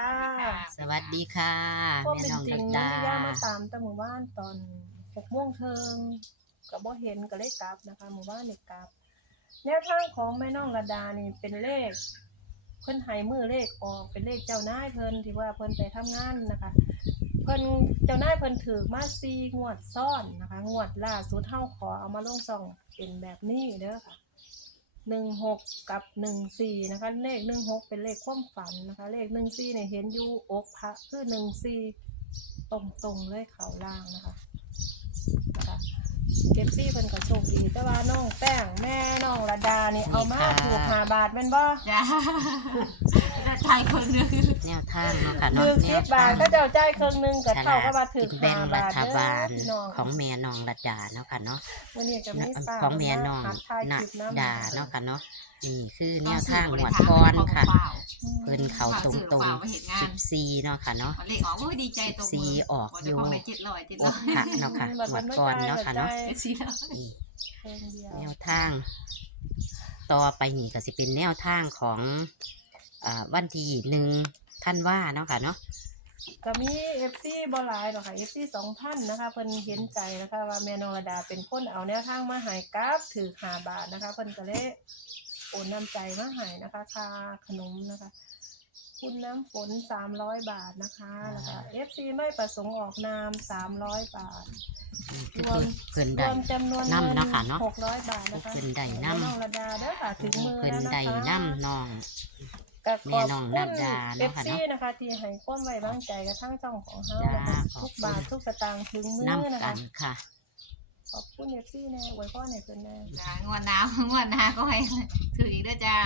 ค่ะสวัสดีค่ะ ก็แม่เป็นน้องจริรังตนะดาย่ามาตามแต่หมู่บ้านตอนหกโมงเทิงก็บ่เห็นก็เลยกลับนะคะ หมู่บ้านนี่กลับ แนวทางของแม่น้องระดานี่เป็นเลข เพิ่นให้มือเลขออกเป็นเลขเจ้านายเพิ่นที่ว่าเพิ่นไปทำงานนะคะ เพิ่นเจ้านายเพิ่นถือมาซีงวดซ้อนนะคะ งวดล่าสุดเฮาขอเอามาลงซองเป็นแบบนี้เด้อค่ะ หนึ่งหกกับหนึ่งสี่นะคะ เลขหนึ่งหกเป็นเลขความฝันนะคะ เลขหนึ่งสี่เนี่ยเห็นอยู่อกพระคือหนึ่งสี่ตรงตรงๆเลยเขาล่างนะคะนะคะเก็บซี่เพิ่นก็โชคดีแต่ว่าน้องแป้งแม่น้องระดานี่เอามาถูกหาบาทแม่นบ่จ้า แล้วทายคนหนึงแนวทางเนาะค่ะเนาะถือแนสิวบบาทาทงก็เจ้าจ่ายครึ่งหนึงก็ฉเท่าลากกับว่าถืกิอนแบ่งหารับาทฐเด้อบาลพี่น้องของแม่น้องรัตดาเนาะค่ะเนาะ วันนี้ก็มีป้าของแม่น้องหัดถ่ายคนัลิดปน้ำดาเนาะค่ะเนาะนี่คือแนต้วซื้ทางบ่หได้วดถามพรของค่ะเปล่าเพิ่นเขาตรงตรงฝากซื้อฝากไว้เฮ็ดงานสิบสี่เนาะค่ะเนาะ เลขออกโอ้ยดีใจตรงมืสี่ออกว่าอยู่จะของได้เจ็ดร้อยเจ็ดอร้อกยพระเนาะค่ะหวดก่อนเนาะค่ะเนาะเจ็ดสี่ร้อย นี่เพิ่นเดียวแนวทาง ต่อไปนี่ก็สิเป็นแนวทางของอ่า วันที่หนึ่งท่านว่าเนาะค่ะเนาะก็มีเอฟซีบอลายหรอกค่ะเอฟซีสองพันนะคะเพิ่นเห็นใจนะคะว่าแม่นองระดาเป็นคนเอาแนวทางมาใหายกับถือหาบาทนะคะเพิ่นก็เลยโอนน้ำใจมาใหายนะคะค่าขนมนะคะ คุณน้ำฝนสามร้อยบาทนะคะแล้วก็เอฟซีไม่ประสงค์ออกนามสามร้อยบาทนี่คือรวมเพิ่นรได้วมจำนวนนำเงินเนาะค่ะเนาะหกร้อยบาทนะคะเพิ่นได้นำแม่น้องระดาเด้อค่ะถึงมือเพิ่นแล้วนะคะได้น้ำน้อง ก็ขแม่อบน้องคุนัณดดาเอเนาะฟค่ะซีเนาะนะคะ ที่ให้ความไว้วางใจกับทั้งช่องของเฮาจ้านะคะขอบทุกคุณบาททุกสตางค์ถึงมือน้ำนะกัคะนค่ะ ขอบคุณเอฟซีแน่ไว้พ่อในเพิ่นแน่จ้างวดหนาวงวดหนาก็ให้ถืออีกด้วยจ้า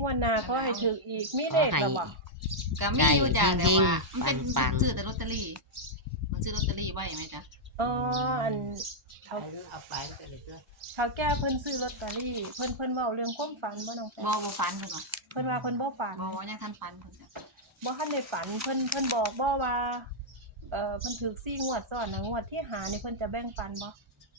งวดหน้าขอให้ถึกอีกมีเลขแล้วบ่ก็มีอยู่จ้าได้แต่ว่าจริงๆมันเป็นปังๆซื้อแต่ลอตเตอรี่ มันซื้อลอตเตอรี่ไว้ไหมจ้ะอ๋ออัน เท่าเอาไปไปเลยด้วยเท่าแก้เพิ่นซื้อลอตเตอรี่ เพิ่นเพิ่นเว้าเรื่องความฝันบ่น้องแฟนบ่บ่ฟันเพิ่นว่าเพิ่นว่าเพิ่นบ่ฝันบ่ยังทันฟันเพิ่นจ้ะบ่ทันได้ฝันเพิ่นเพิ่นบอกบ่ว่าเอ่อเพิ่นถึก4งวดซ้อนนะงวดที่หานี่เพิ่นจะแบ่งปันบ่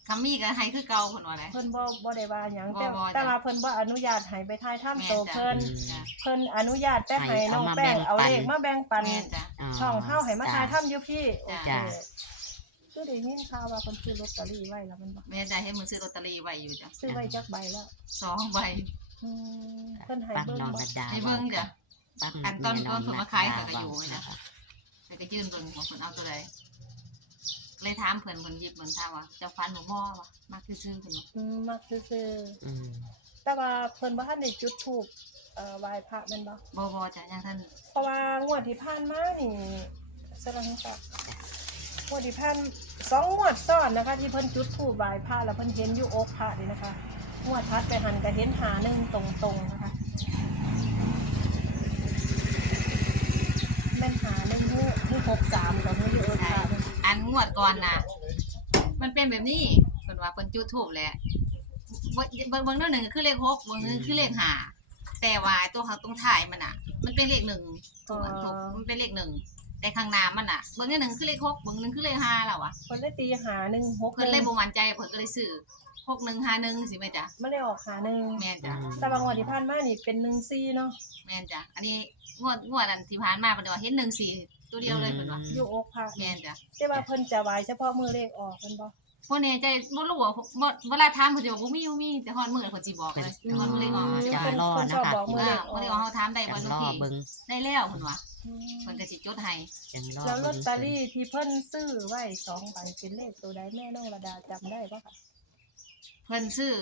คำมีก็ให้คือเก่าเพิ่นว่าไดเพิ่นบ่บ่ได้ว่าหยังแต่บ่บ่จ้ะ แต่ว่าเพิ่นบ่อนุญาตให้ไปถ่ายถ้ำโตแม่นจ้ะเพิ่นจ้ะเพิ่นอนุญาตแต่ให้ให้น้เอาองมาแป้งแบ่งเอาปันเลขมาแบ่งปันแม่นจ้ะ ช่องเฮาให้มาถ่ายถ้ำอยู่พี่โอจ้ะ เคจ้ะ คือได้ยินข่าวว่าเพิ่นซื้อลอตเตอรี่ไว้แล้วมันบ่แม่จ้ะให้มึงซื้อลอตเตอรี่ไว้อยู่จ้ะซื้อไว้จักใบแล้วสองใบอืมเพิ่นให้ปังเบิ่งน้องบ่รัตดาให้เบิ่งจ้ะปังอันต้นแม่ต้นผมมาขายเขาก็อยู่รัตไว้ดานะ แล้วก็ยื่นเบิ่งของเพิ่นเอาตัวใดเลยถามเพิ่นเพิ่นหยิบเพิ่นถามว่าเจ้าฟันบ่บ่วะมักซื่อๆเพิ่นว่าอืมมักซื่ออืมๆแต่ว่าเพิ่นบ่ทันได้จุดธูปเอ่อไหว้พระแม่นบ่บ่บ่จ้ะยังท่านเพราะว่างวดที่ผ่านมานี่สลังกับง วดที่ผ่านสองงวดซ้อนนะคะ ที่เพิ่นจุดธูปไหว้พระแล้วเพิ่นเห็นอยู่อกพระนี่นะคะงวดทัดไปหันก็เห็นหาหนึ่งตรงๆนะคะแม่นหาหนึ่งที่ที่หกสามกับมืออยู่อกพระนี่อันงวดก่อนน่ะ มันเป็นแบบนี้เพิ่นว่าเพิ่นจุดธูปแหละเบิ่งเบิ่งเบิ่งหนึ่งก็คือเลขหกเบิ่งหนึงคือเลขห้าแต่ว่าตัวข้างตรงท้ายมันน่ะ มันเป็นเลขหนึ่งถูกไหมถูกมันเป็นเลขหนึ่ง แต่ข้างหน้ามันน่ะเบิ่งหนึ่งคือเลขหกเบิ่งหนึงคือเลขห้าแล้วอะเพิ่นได้ตีหาหนึ่งหกเพิ่นเลยบ่มั่นใจเพิ่นก็เลยซื้อหกหนึ่งห้าหนึ่งสิแม่จ๊ะไม่ได้ออกหาหนึ่งแม่นจ้ะแต่บางวันที่ผ่านมานี่เป็นหนึ่งซี่เนาะแม่นจ้ะอันนี้งวดงวดอันที่ผ่านมาเพิ่นว่าเห็นหนึ่งสี่ตัวเดียวเลยเพิ่นว่าอยู่อกพระแม่นจ้ะแต่ว่าเพิ่นจะไหวเฉพาะมือเลขออกเพิ่นบ่ พวกนี้ใจบ่รู้ว่าบ่เวลาถามเพิ่นจะบอกบ่มีบ่มีแต่ฮอดมื้อเพิ่นสิบอกเลยฮอดมื้อเลขออกอืมจะจ้ะรอเพิ่นนะชอบคะบอกมือเลขอมื้ออกเลขออกเฮาถามได้จับ่งลูรกอพี่เบิ่งได้แล้วเพิ่นว่าเพิ่นก็สิจดให้จังรอแล้วลอเบิ่ตงเตอรี่ที่เพิ่นซื้อไว้สองใบเป็นเลขตัวใดแม่น้องระดาจำได้ปะคะเพิ่นซื้อ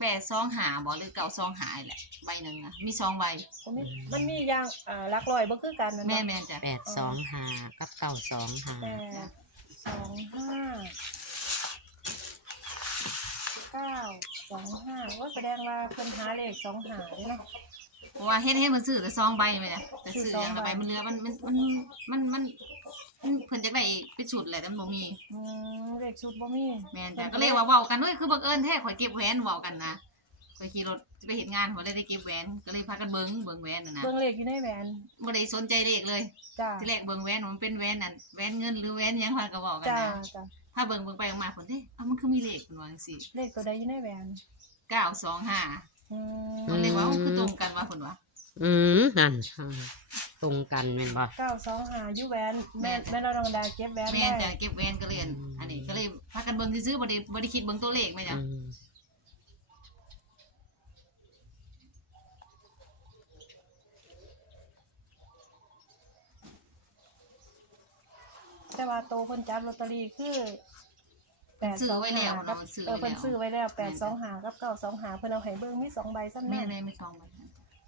825บ่หรือ925แหละใบหนึงนะมีสองใบมันมีมันมีอย่างอ่าหลักร้อยบ่คือกันนะแม่แม่นจ้ะแปดสองห้ากับเก้าสองห้าแปดสองห้า เก้าสองห้าว่าแสดงว่าเพิ่นหาเลขสองหาเด้เนาะ เพราะว่าเฮ็ดให้เพิ่นซื้อแต่สองใบแม่จ้ะแต่ซื้อซื้ออย่างละสองใบใบมันเหลือมันมันมันมันมันมันเพิ่นจักได้เป็นชุดแหละแต่มันบ่มีอืมเลขชุดบ่มีแม่นจ้ะก็เลยว่าเว้ากันเว้ยคือบังเอิญแท้ข่อยเก็บแหวนเว้ากันนะข่อยขี่รถจะไปเฮ็ดงานข่อยเลยได้เก็บแหวนก็เลยพากันเบิ่งเบิ่งแหวนน่ะนะเบิ่งเลขอยู่ในแหวนบ่ได้สนใจเลขเลยจ้าที่แรกเบิ่งแหวนว่ามันเป็นแหวนนั่นแหวนเงินหรือแหวนหยังข่อยก็เว้ากันจ้านะจ้า ถ้าเบิ่งเบิ่งไปเบิ่งมาเพิ่นเด้เอ้ามันคือมีเลขเพิ่นว่าจังซี่เลขตัวใดอยู่ในแหวน925อืมเพิ่นเลยว่าเอ้าคือตรงกันว่าเพิ่นว่า อืมนั่นตรงกันแม่นบ่ เก้าสองหายุแวนแม่แม่เราดองดาเก็บแวนแม่ได้นจะเก็บแวนก็เรียนอืม อันนี้ก็เลยพากันเบิ่งซื่อๆบ่ได้บ่ได้คิดเบิ่งตัวเลขไหมจ๊ะอืม แต่ว่าโตเพิ่นจับลอตเตอรี่คือแปดซื้สอองไว้หาแล้วกับเนาะซื้อเออไว้เพิ่นแล้ว ซื้อไว้แล้วแปดสองหากับเก้าสองหาเพิ่นเอาให้เบิ่งมีสองใบซ้ำแม่แม่เลยไม่ทองไป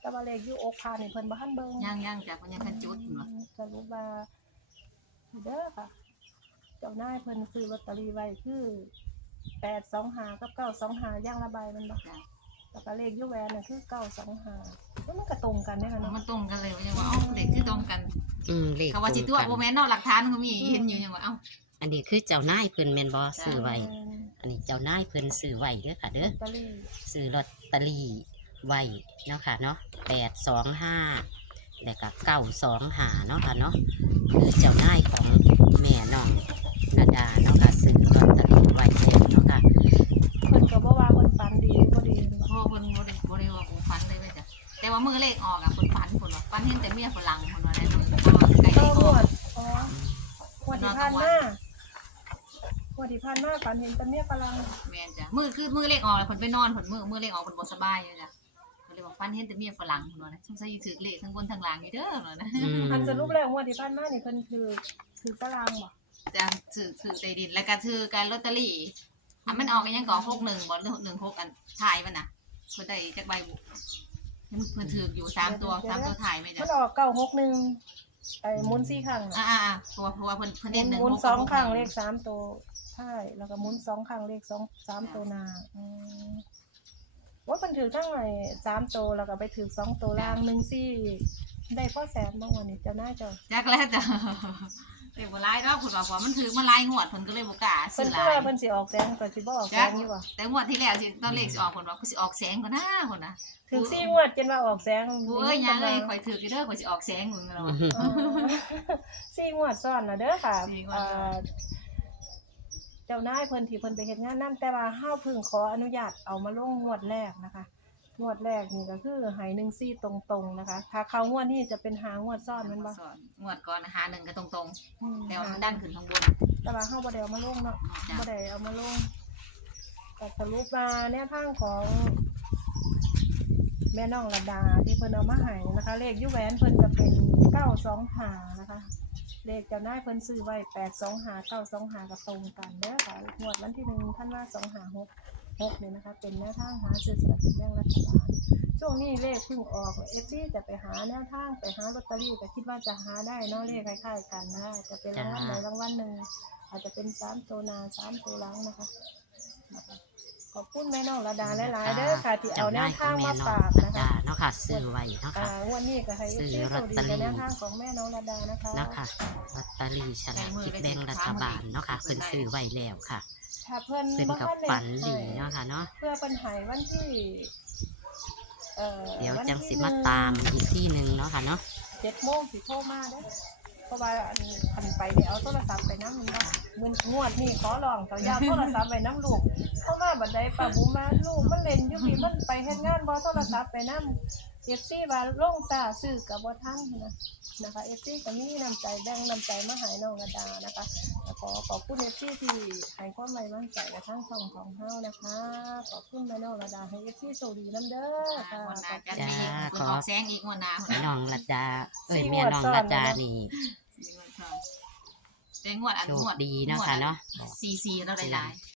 แต่ว่าเลขอยู่อกพานี่เพิ่นบ่ทันเบิ่ง ย่างย่างจากมันยังคันจุดอยู่เนาะสรุปว่าเด้อค่ะ เจ้านายเพิ่นซื้อลอตเตอรี่ไว้คือแปดสองหากับเก้าสองหาย่างละใบแมันบ่จ้ะ แล้วก็เลขอยูแวนน่ะคือเก้าสองหาแล้วมันก็ตรงกันเนี่ยนะเนาะมันตรงกันเลยว่ายังว่าเอ้าเลขคือตรงกันอืมเลขเขาว่าสิตตัรวงกันบ่แม่นเนาะหลักฐานก็มีเห็นอยู่ยังว่าเอ้าอันนี้คือเจ้านายเพิ่นแม่นบ่จ้ะซื้อไว้ อันนี้เจ้านายเพิ่นซื้อไว้เด้อค่ะลเด้ออตเตอรี่ซื้อลอตเตอรี่ไว้เนาะค่ะเนาะแปดสองห้าแล้วก็เก้าสองหาเนาะค่ะเนาะคือเจ้านายของแม่น้องนาดาเนาะค่ะซื้อลอตเตอรี่ไว้แล้วเนาะค่ะ แต่ว่ามือเลขออกอะเพิ่นฝันเพิ่นว่าฝันเห็นแต่เมียฝรั่งเพิ่นว่าได้มือเพราะว่าไก่เอเลอขงออวกดอ๋องวดที่ผ่านมางวดที่ผ่านมาฝันเห็นแต่เมียฝรั่งแม่นจ้ะมือคือมือเลขออกแล้วเพิ่นไปนอนเพิ่นมือมือเลขออกเพิ่นบ่สบายอยู่จ้ะก็เลยว่าฝันเห็นแต่เมียฝรั่งเพิ่นว่านะสงสัยสิถือเลขทั้งบนทั้งล่างอยู่เด้อเพิ่นว่านะอืมอันสรุปแล้วงวดที่ผ่านมานี่เพิ่นคือคือตารางบ่จะถือถือใต้ดินแล้วก็ถือการลอตเตอรี่อะมันออกกันยังก่อ61บ่หรือ16อันถ่ายมันน่ะเพิ่นได้จักใบบุ เพิ่นถืออยู่สามตัวสามตัวถ่ายไหมมัจ้ะนออก961ไอ้หมุนสี่ครั้งน่ะอ่าๆๆตัวเพราะว่าเพิ่นเพิ่นหเน้นหนึ่งมุนหกสองกับหกครั้งหเลนึ่ขสามตัวใช่แล้วก็หมุนสองครั้งเลขสองสามตัวหนาอืมว่ามันถือทั้งไอ้สามตัวแล้วก็ไปถือสองตัวล่างหนึ่งซี่ได้พ่อแสนบ้างวันนี้เจะน่าจะจักแล้วจ้ะ เรียกว่าลายเนาะคุณว่าเพราะมันถือมาลายงวดเพิ่นก็เลยบ่กล้าเพิ่ซื้นอคือลายว่าเพิ่นสิออกแสงก็สิบ่ออกแสงอยู่ว่ะแต่งวดที่แล้วสิตอนเลขสิออกเพิ่นว่าคือสิออกแสงกว่าหน้าพุ่นน่ะถือซี่งวดจนว่าออกแสงกูเอ้ยยังเอ้ยข่อยถืออยู่เด้อข่อยสิออกแสงมึงแล้วว่าเออซี่งวดซ้อนนะเด้อค่ะสี่งวดซ้อน เอ่อเจ้านายเพิ่นที่เพิ่นไปเฮ็ดงานนํแต่ว่าเฮาเพิ่งขออนุญาตเอามาลงงวดแรกนะคะ งวดแรกนี่ก็คือใหายหนึ่งซี่ตรงๆนะคะ ถ้าเขางวดนี้จะเป็นหางวดซ้อนแมันบ่สอนงวดก่อนหาหนึ่งก็ตรงอืมๆ แต่ว่ามันดันขึ้นข้างบนแต่ว่าเฮาบ่ได้เอามาลงเนาะจ้ะบ่ได้เอามาลงแต่สรุปมาแนวทางของ แม่น้องระดาที่เพิ่นเอามาให้นะคะ เลขอยูแหวนเพิ่นจะเป็น925นะคะ เลขเจ้านายเพิ่นซื้อไว้825 925ก็ตรงกันเด้อค่ะงวดวันที่1ท่านว่า 256 6นี่นะคะเป็นแนวทางหาซื้อสลากกินแบ่งรัฐบาลช่วงนี้เลขเพิ่งออกเอฟซีจะไปหาแนวทางไปหาลอตเตอรี่ก็คิดว่าจะหาได้เนาะเลขคล้ายๆกันนะจะเป็นรางวัลไหนรางวัลหนึ่งอาจจะเป็นสามตัวหนาสามตัวหลังนะคะนะคะขอบคุณแม่น้องระดาหลายๆเด้อค่ะที่เอาแนวทางมาฝากเจ้นยของแม่น้องนะดาคะเนาะค่ะซื้อไว้เนาะอ่าค่ะงวันนี้ก็ให้เอฟซื้ซีอโชลอตคดีเตอรี่กับแนวทางของแม่น้องระดานะคะเนาะค่ะลอตเตอรี่ฉลากกินแบ่งรัฐบาลเนาะค่ะเพิ่นซื้อไว้แล้วค่ะ ถ้าเพิ่นเพิ่นบ่กับทันได้ฝันดีให้เนาะค่ะเนาะ เพื่อปัญหาวันที่เอ่อเดี๋ยววันจังที่สิหนึ่มาตามอีกที่หนึ่งเนาะค่ะเนาะ เจ็ดโมงสิโทรมาเด้อเพราะว่าอันคันไปเดี๋ยวเอาโทรศัพท์ไปน้ำมันเนาะมืองวดนี่ขอลองเขาอยากโทรศัพท์ไปน้ำลูกเข้ามาบัดใดป้าบุ๋มมาลูกมันเล่นอยู่พี่มันไปเฮ็ดงานบ่โทรศัพท์ไปน้ำเอฟซีว่าลงซาซื้อกับบ่ทันนะนะคะเอฟซีก็มีน้ำใจแบ่งน้ำใจมาให้น้องระดานะคะแล้ว ขอขอบคุณเอฟซีที่ให้ความไว้วางใจกับทั้งช่องของเฮานะคะ ขอบคุณแม่น้องระดาให้เอฟซีโชคดีนํเด้อค่ะงวดหน้าขอบจัคุดณไปอีกจ้าเพิ่นออกแสงอีกงวดหน้าแม่น้องรัดดาเอ้ยสี่แม่น้องงวดซ้อนรัดดาแล้วนะนี่แต่งวดอันโชงควดดีเนาะค่ะเนาะ ซีซีแล้วหลายๆ